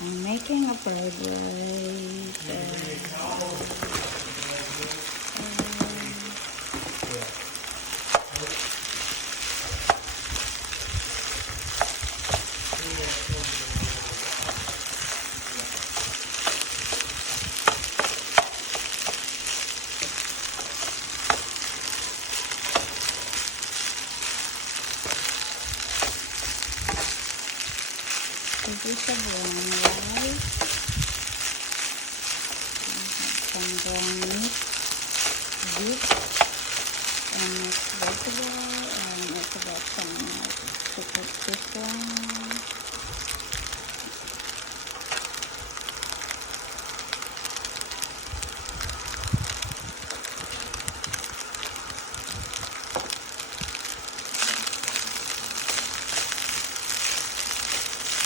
I'm making a fried rice. This is a brown rice. Some ground meat, beef, and mixed vegetable, and it's about time to cook this one.